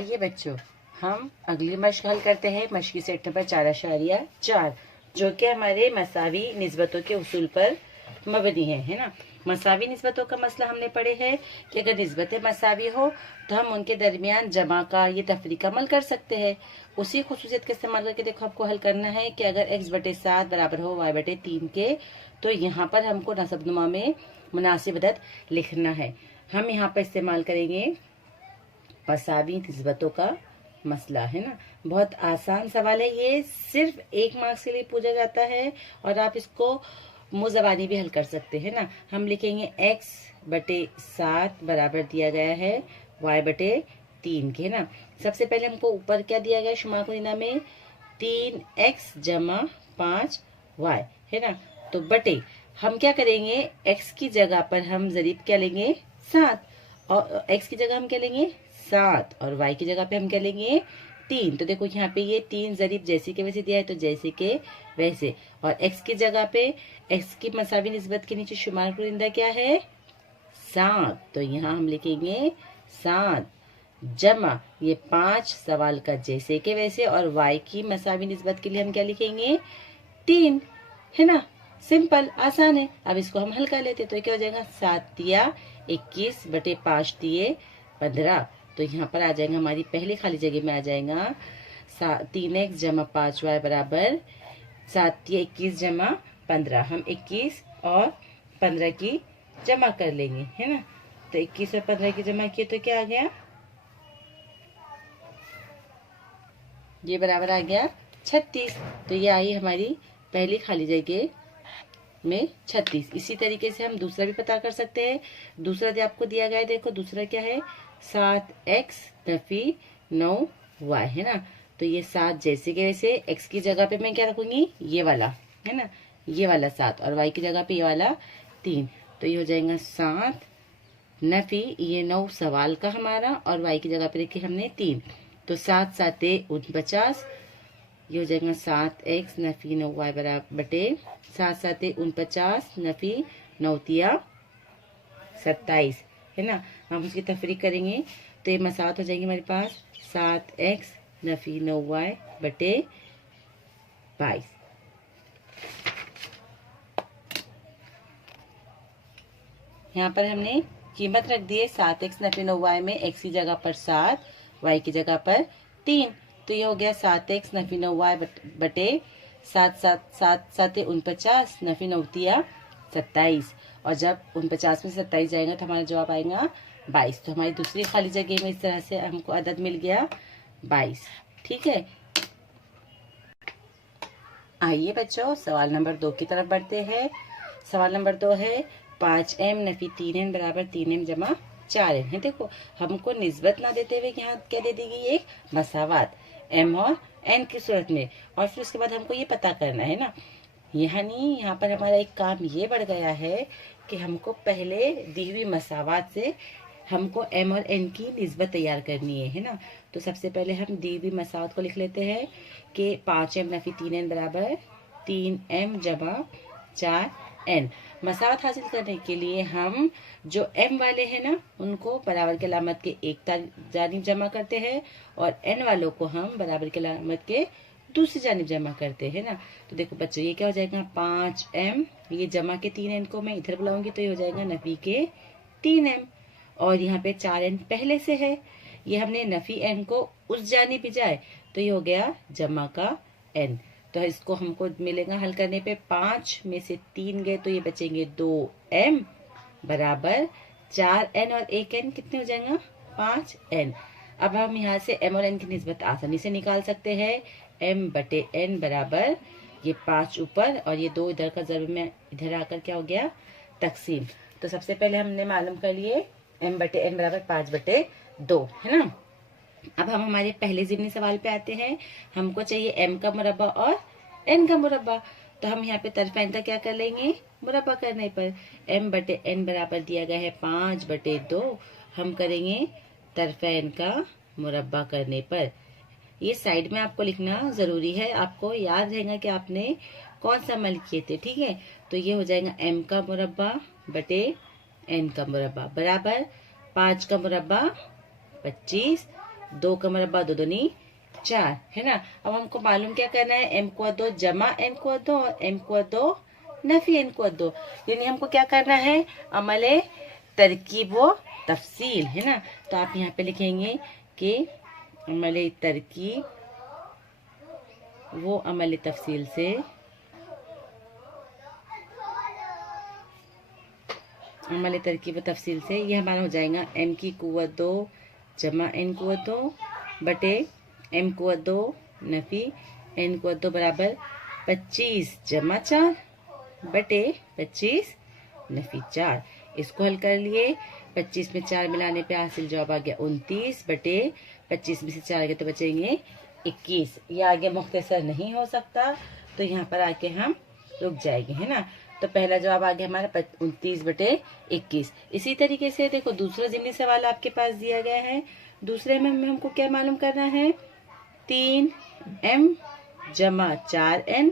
आइए बच्चों, हम अगली मश्क हल करते हैं। मश्क की सेट नंबर 4.4, जो कि हमारे मसावी निस्बतों के उसूल पर मबनी है ना। मसावी निस्बतों का मसला हमने पढ़े है कि अगर निस्बतें मसावी हो तो हम उनके दरमियान जमा का ये तफरीक अमल कर सकते हैं। उसी खुसूसियत का इस्तेमाल करके देखो आपको हल करना है कि अगर x/7 बराबर हो y/3 के, तो यहाँ पर हमको नसबनुमा में मुनासिब अदद लिखना है। हम यहाँ पर इस्तेमाल करेंगे मसावी निस्बतों का मसला, है ना। बहुत आसान सवाल है, ये सिर्फ 1 मार्क्स के लिए पूछा जाता है और आप इसको मुज़बानी भी हल कर सकते हैं ना। हम लिखेंगे x/7 बराबर दिया गया है y/3 के, ना। सबसे पहले हमको ऊपर क्या दिया गया शुमार कुनीना में 3x जमा 5y, है ना। तो बटे हम क्या करेंगे, x की जगह पर हम जरीब क्या लेंगे 7, और x की जगह हम क्या लेंगे 7 और y की जगह पे हम क्या लेंगे 3। तो देखो यहाँ पे ये 3 जरीब जैसे के वैसे दिया है, तो जैसे के वैसे। और x की जगह पे x की मसावी निस्बत के नीचे शुमार कुनिंदा क्या है 7, तो यहाँ हम लिखेंगे 7 जमा ये 5 सवाल का जैसे के वैसे, और y की मसावी निस्बत के लिए हम क्या लिखेंगे 3, है ना। सिंपल, आसान है। अब इसको हम हल कर लेते, तो क्या हो जाएगा 7 दिया 21 बटे 5 दिए 15। तो यहाँ पर आ जाएगा हमारी पहली खाली जगह में आ जाएगा 3x जमा 5y बराबर 7 या 21 जमा 15। हम 21 और 15 की जमा कर लेंगे, है ना। तो 21 और 15 की जमा किए तो क्या आ गया, ये बराबर आ गया 36। तो ये आई हमारी पहली खाली जगह में 36। इसी तरीके से हम दूसरा भी पता कर सकते हैं। दूसरा जो आपको दिया गया है, देखो दूसरा क्या है 7x नफी 9y, है ना। तो ये 7 जैसे के वैसे, x की जगह पे मैं क्या रखूंगी ये वाला, है ना, ये वाला 7, और y की जगह पे ये वाला 3। तो ये हो जाएगा 7 नफी ये 9 सवाल का हमारा, और y की जगह पे देखिए हमने 3। तो 7 7 49, ये हो जाएगा 7x नफी 9y बराबर बटे 7 7 49 नफी 9 तिया 27, है ना। हम उसकी तफरीक करेंगे तो ये मसावत हो जाएगी हमारे पास 7x नफी 9y बटे 22। यहाँ पर हमने कीमत रख दी है 7x नफी 9y में x की जगह पर 7, y की जगह पर 3। तो ये हो गया 7x नफी 9y बटे 7 7 7 7 49 नफी 9 तिया 27। और जब 49 में 27 जाएगा तो हमारा जवाब आएगा 22। तो हमारी दूसरी खाली जगह में इस तरह से हमको अदद मिल गया 22, ठीक है। आइए बच्चों, सवाल नंबर 2 की तरफ बढ़ते हैं। सवाल नंबर 2 है 5m नफी 3n बराबर 3m जमा 4n, है। देखो हमको निस्बत ना देते हुए यहाँ क्या दे दी गई, एक मसावत m और n की सूरत में, और फिर उसके बाद हमको ये पता करना है ना। यहाँ पर हमारा एक काम ये बढ़ गया है कि हमको पहले दी हुई मसावत से हमको m और n की निस्बत तैयार करनी है ना। तो सबसे पहले हम दी हुई मसावत को लिख लेते हैं कि 5m नफी 3n बराबर 3m जमा 4n। मसावत हासिल करने के लिए हम जो m वाले हैं ना उनको बराबर के अलामत के एक जानिब जमा करते हैं, और n वालों को हम बराबर के अलामत के दूसरी जानिब जमा करते हैं ना। तो देखो बच्चों ये क्या हो जाएगा 5m, ये जमा के 3n को मैं इधर बुलाऊंगी तो ये हो जाएगा नफी के 3m, और यहाँ पे 4n पहले से है, ये हमने नफी n को उस जानिब जाए तो ये हो गया जमा का n। तो इसको हमको मिलेगा हल करने पे 5 में से 3 गए तो ये बचेंगे 2m बराबर 4n, और 1n कितने हो जाएगा 5n। अब हम यहाँ से m और n की निस्बत आसानी से निकाल सकते हैं। m बटे n बराबर ये 5 ऊपर और ये 2 इधर का ज़रूर में इधर आकर क्या हो गया तकसीम। तो सबसे पहले हमने मालूम कर लिए m बटे n बराबर 5/2, है ना। अब हम हमारे पहले ज़िमनी सवाल पे आते हैं। हमको चाहिए m का मुरब्बा और n का मुरब्बा। तो हम यहाँ पे तरफ़ैन का क्या कर लेंगे, मुरब्बा करने पर m बटे n बराबर दिया गया है 5/2। हम करेंगे तरफ़ैन का मुरब्बा करने पर। ये साइड में आपको लिखना जरूरी है, आपको याद रहेगा कि आपने कौन सा अमल किए थे, ठीक है। तो ये हो जाएगा m का मुरब्बा बटे n का मुरब्बा बराबर 5 का मुरब्बा 25, 2 का मुरब्बा 2 दूनी 4, है ना। अब हमको मालूम क्या करना है, m को 2 जमा n को 2 और m को 2 नफी n को 2, यानी हमको क्या करना है, अमले तरकीब व तफसील, है ना। तो आप यहाँ पे लिखेंगे कि अमले तरकीब वो अमले तफसील से अमले तरकीब व तफसील से ये हमारा हो जाएगा m की कुव्वत 2 जमा n कुव्वत 2 बटे m कुव्वत 2 नफी n कुव्वत 2 बराबर 25 जमा 4 बटे 25 नफी 4। इसको हल कर लिए, 25 में 4 मिलाने पे हासिल जवाब आ गया 29 बटे 25 में से 4 गए तो बचेंगे 21। ये आगे मुख्तसर नहीं हो सकता, तो यहाँ पर आके हम रुक जाएंगे, है ना। तो पहला जवाब आ गया हमारा 29 बटे 21। इसी तरीके से देखो दूसरा ज़िमनी सवाल आपके पास दिया गया है। दूसरे में हमको क्या मालूम करना है, 3m जमा 4n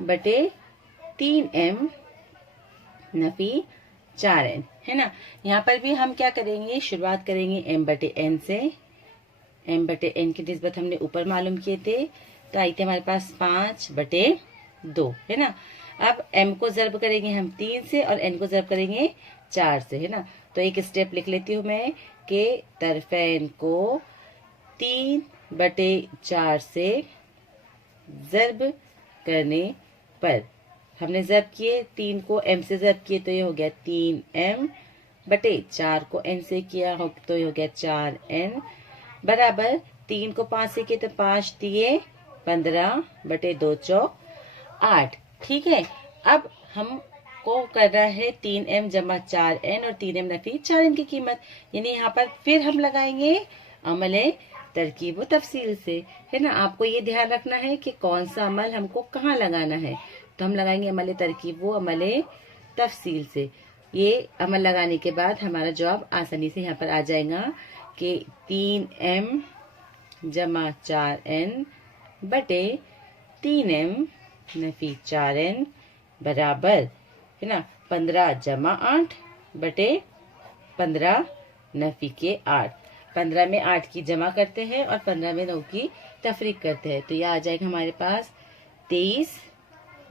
बटे 3m नफी 4n, है ना। यहाँ पर भी हम क्या करेंगे, शुरुआत करेंगे m बटे n से। m बटे n की निस्बत हमने ऊपर मालूम किए थे, तो आई थे हमारे पास 5 बटे 2, है ना। अब m को ज़र्ब करेंगे हम 3 से और n को ज़र्ब करेंगे 4 से, है ना। तो एक स्टेप लिख लेती हूँ मैं कि तरफैन को 3 बटे 4 से ज़र्ब करने पर, हमने ज़र्ब किए 3 को m से ज़र्ब किए तो ये हो गया 3m बटे 4 को n से किया हो तो ये हो गया 4n बराबर 3 को 5 से किए तो 5 दिए 15 बटे 2 चौक 8। ठीक है, अब हमको करना है 3m जमा 4n और 3m नफी 4n की कीमत, यानी यहाँ पर फिर हम लगाएंगे अमले तरकीब व तफसील से, है ना। आपको ये ध्यान रखना है कि कौन सा अमल हमको कहाँ लगाना है, तो हम लगाएंगे अमले तरकीब वो अमले तफसील से। ये अमल लगाने के बाद हमारा जवाब आसानी से यहाँ पर आ जाएगा कि 3m जमा 4n बटे 3m नफी 4n बराबर, है ना, 15 जमा 8 बटे 15 नफी के 8। 15 में 8 की जमा करते हैं और 15 में 9 की तफरीक करते हैं, तो यह आ जाएगा हमारे पास 23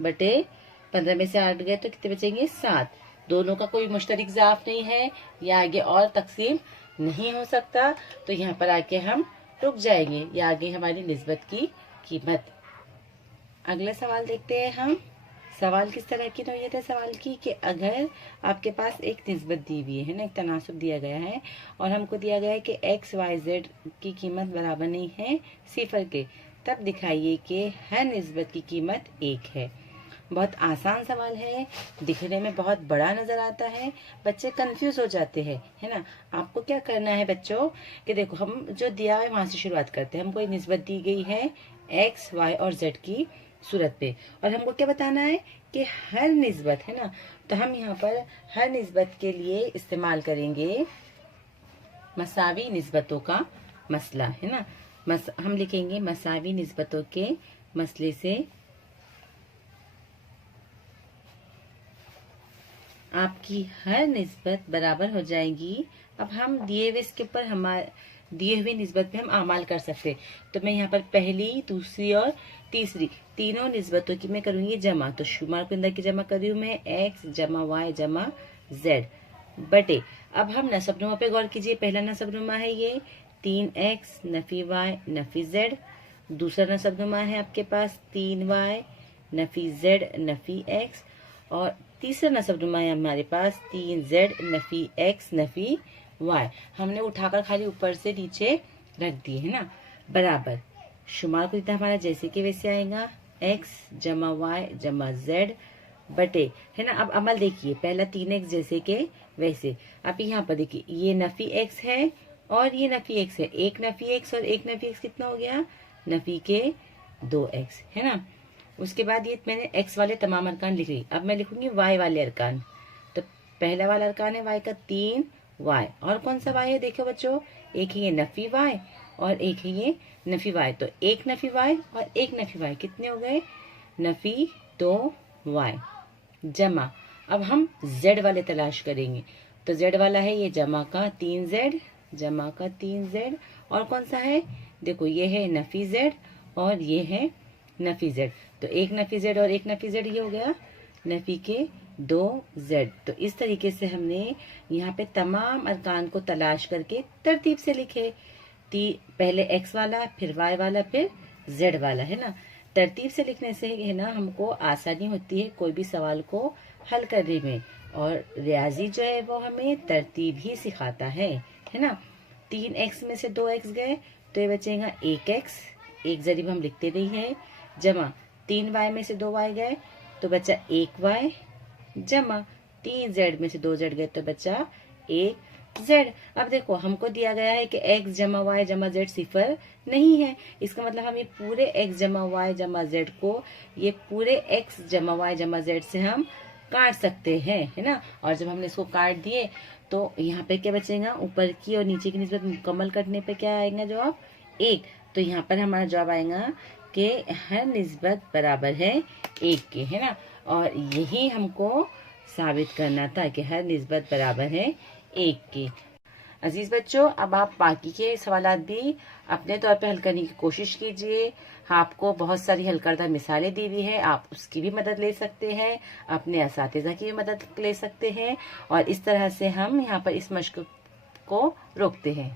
बटे 15 में से 8 गए तो कितने बचेंगे 7। दोनों का कोई मुश्तरक ज़ाफ नहीं है, या आगे और तकसीम नहीं हो सकता, तो यहाँ पर आके हम रुक जाएंगे। या आगे हमारी निस्बत की कीमत। अगला सवाल देखते हैं हम। सवाल किस तरह की नौयत है सवाल की कि अगर आपके पास एक निस्बत दी हुई है ना, एक तनासुब दिया गया है और हमको दिया गया है कि x y z की कीमत बराबर नहीं है 0 के, तब दिखाइए कि हर निस्बत की कीमत 1 है। बहुत आसान सवाल है, दिखने में बहुत बड़ा नजर आता है, बच्चे कंफ्यूज हो जाते हैं, है ना। आपको क्या करना है बच्चों कि देखो हम जो दिया है वहां से शुरुआत करते हैं। हमको एक निस्बत दी गई है x y और z की सूरत पे, और हमको क्या बताना है कि हर निस्बत, है ना। तो हम यहाँ पर हर निस्बत के लिए इस्तेमाल करेंगे मसावी निस्बतों का मसला, है ना। हम लिखेंगे मसावी निस्बतों के मसले से आपकी हर निस्बत बराबर हो जाएगी। अब हम दिए हुए इसके ऊपर हमारे दिए हुए निस्बत पे हम अमाल कर सकते। तो मैं यहाँ पर पहली, दूसरी और तीसरी तीनों निस्बतों की मैं करूँगी जमा। तो शुमार के अंदर की जमा कर रही हूँ मैं x जमा y जमा z बटे। अब हम नसबनुमा पे गौर कीजिए। पहला नसबनुमा है ये 3x Nafi y Nafi z। दूसरा नसबनुमा है आपके पास 3y Nafi z Nafi x। और तीसरा नसबनुमा है हमारे पास 3z Nafi x Nafi y। हमने उठाकर खाली ऊपर से नीचे रख दिए, है ना, बराबर। शुमार को हमारा जैसे कि वैसे आएगा x जमा y जमा z बटे, है ना। अब अमल देखिए, पहला 3x जैसे के वैसे। अब यहाँ पर देखिए ये नफी x है और ये नफी x है। एक नफी x और एक नफी x कितना हो गया, नफी के 2x, है ना। उसके बाद ये मैंने x वाले तमाम अरकान लिख ली। अब मैं लिखूंगी y वाले अरकान। तो पहला वाला अरकान है y का 3y, और कौन सा y है देखो बच्चों, एक है ये नफी y और एक है ये नफी y। तो एक नफी y और एक नफी y कितने हो गए, नफी 2y जमा। अब हम z वाले तलाश करेंगे। तो z वाला है ये जमा का 3z जमा का 3z, और कौन सा है, देखो ये है नफी z और ये है नफी z, तो एक नफी z और एक नफी z, ये हो गया नफी के 2z। तो इस तरीके से हमने यहाँ पे तमाम अरकान को तलाश करके तरतीब से लिखे, पहले x वाला, फिर y वाला, फिर z वाला, है ना। तरतीब से लिखने से है ना हमको आसानी होती है कोई भी सवाल को हल करने में, और रियाजी जो है वो हमें तरतीब ही सिखाता है ना। 3x में से 2x गए तो ये बचेगा 1x, एक जरिब हम लिखते नहीं है, जमा 3y में से 2y गए तो बचा 1y, जमा 3z में से 2z गए तो बचा 1z। अब देखो हमको दिया गया है कि x जमा y जमा z सिफर नहीं है, इसका मतलब हम ये पूरे x जमा y जमा z को ये पूरे x जमा y जमा z से हम काट सकते हैं, है ना। और जब हमने इसको काट दिए तो यहाँ पे क्या बचेगा, ऊपर की और नीचे की निस्बत मुकम्मल करने पे क्या आएगा जवाब, 1। तो यहाँ पर हमारा जवाब आएगा कि हर निस्बत बराबर है 1 के, है ना। और यही हमको साबित करना था कि हर निस्बत बराबर है 1 की। अजीज बच्चों, अब आप बाकी के सवालात भी अपने तौर पे हल करने की कोशिश कीजिए। आपको बहुत सारी हल करदा मिसालें दी हुई है, आप उसकी भी मदद ले सकते हैं, अपने असातिज़ा की भी मदद ले सकते हैं, और इस तरह से हम यहाँ पर इस मश्क को रोकते हैं।